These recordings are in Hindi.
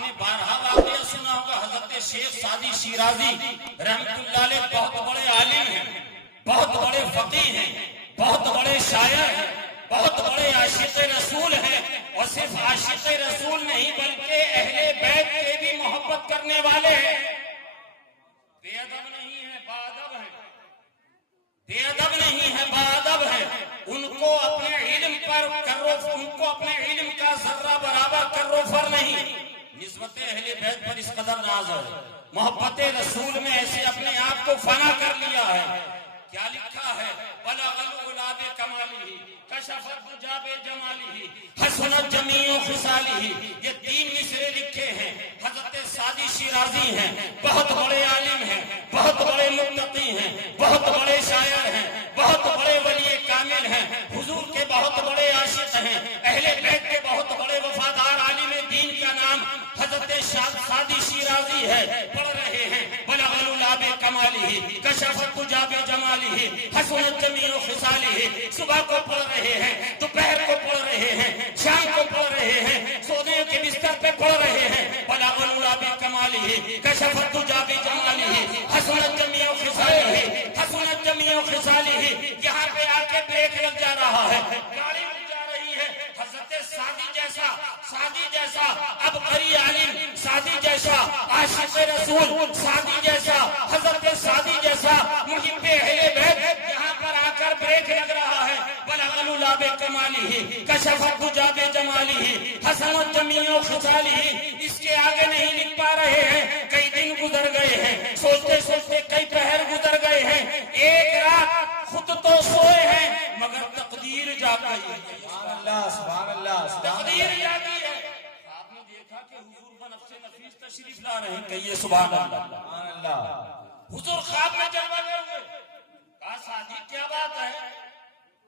आपने बारहा वाक़या सुना होगा, हजरत शेख सादी शिराजी रहमतुल्लाह अलैह बहुत बड़े आलिम हैं, बहुत बड़े फकीह हैं, बहुत बड़े शायर हैं, बहुत बड़े आशिक़ रसूल हैं, और सिर्फ आशिक़ रसूल नहीं बल्कि अहले बैत के भी मोहब्बत करने वाले हैं। बेअदब नहीं है, बाअदब है, बेअदब नहीं है, बाअदब है। उनको अपने इल्म पर उनको अपने इल्म का जर्रा बराबर कर्रोफर नहीं। निस्बत अहले बैत पर इस कदर नाज है, मोहब्बत रसूल में ऐसे अपने आप को फना कर लिया है। क्या लिखा है? बलगल गुलाबे कमालिही कशफत हुजाबे जमालिही हसनत जमीउ खिसालिही। ये 3 मिसरे लिखे हैं। हजरत सादी शिराजी हैं, बहुत बड़े आलिम हैं, बहुत बड़े मुत्तकी हैं, बहुत बड़े शायर हैं, बहुत बड़े वली कामिल हैं, हुजूर के बहुत बड़े आशिक हैं, अहले बैत के बहुत बड़े वफादार आलिम दीन का नाम हजरत सादी शिराजी है। पढ़ रहे हैं बलगल गुलाबे कमालिही कशफत हुजाबे जमालिही हसनत जमीउ खिसालिही। सुबह को पढ़ रहे हैं, दोपहर को पढ़ रहे हैं, शाम को पढ़ रहे हैं, सोने के बिस्तर पे पढ़ रहे हैं बलगल गुलाबे कमालिही कशफत हुजाबे जमालिही हसनत जमीउ खिसालिही हसनत जमीउ खिसालिही। यहाँ पे आके ब्रेक लग जा रहा है, गाड़ी मिल जा रही है। हजरत सादी जैसा अब करी आलिम, सादी जैसा आशिक़ रसूल, सादी जैसा हजरत सादी जैसा मुहिब्बे अहले बैत यहाँ पर आकर ब्रेक लग रहा है। बलगल गुलाबे कमालिही कशफत हुजाबे जमालिही हसनत जमीउ खिसालिही। इसके आगे नहीं लिख पा रहे हैं। कई दिन गुजर गए हैं, सोचते सोचते कई पहर गुजर गए हैं, एक रात खुद तो सोए हैं मगर तकदीर जाग गई है। तकदीर जागी है। आपने देखा कि हुजूर बनफ्से नफीस तशरीफ ला रहे हैं, कहिए सुभान अल्लाह। हुजूर ख्वाब में जलवा हुए। कहा सादी क्या बात है?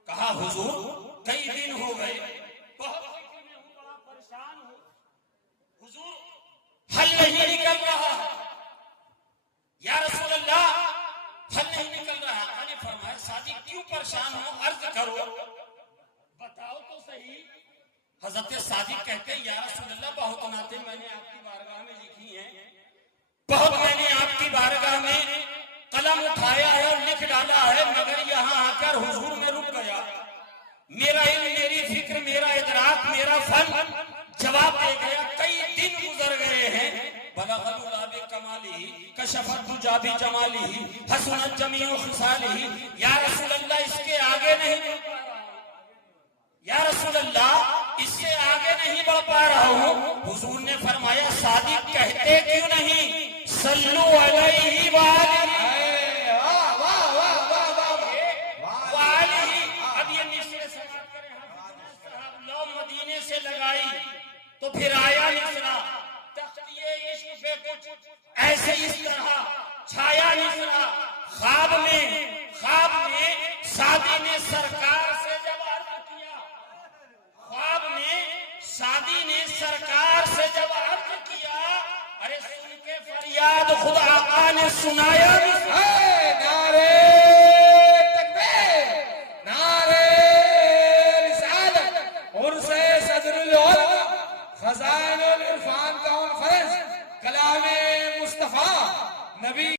कहा हुजूर कई दिन हो गए, बहुत फिक्र में हूं, बड़ा परेशान हूं, हुजूर हल नहीं निकल रहा है। या रसूल अल्लाह हल नहीं निकल रहा है। मैंने फरमाया सादी क्यों परेशान हो, अर्ज करो, बताओ तो सही। हजरत सादी कहते हैं या रसूल अल्लाह बहुत नाते मैंने आपकी बारगाह में लिखी हैं, बहुत मैंने आपकी बारगाह में कलम उठाया है और लिख डाला है, मगर यहाँ आकर हुजूर में रुक गया। मेरा इल्म, मेरी फिक्र, मेरा इदराक, मेरा फन जवाब दे गया। कई दिन गुजर गए हैं। बलगल गुलाबे कमालिही कशफत हुजाबे जमालिही हसनत जमीउ खिसालिही। या रसूल अल्लाह इसके आगे नहीं बढ़ पा रहा हूं, या रसूल अल्लाह इससे आगे नहीं बढ़ पा रहा हूं। हुजूर ने फरमाया सादी कहते क्यों नहीं सल्लू अलैहि वालिही। अब ये मिसरे समाप्त करें। हाफिज़ लो मदीने से लगाई तो फिर आया निसरा, तख्तिए इश्क पे कुछ ऐसे इस तरह छाया निसरा। ख्वाब में सादी ने सरकार से जब अर्ज किया, ख्वाब में सादी ने सरकार से जब अर्ज किया, अरे सुन के फरियाद खुद आका ने सुनाया।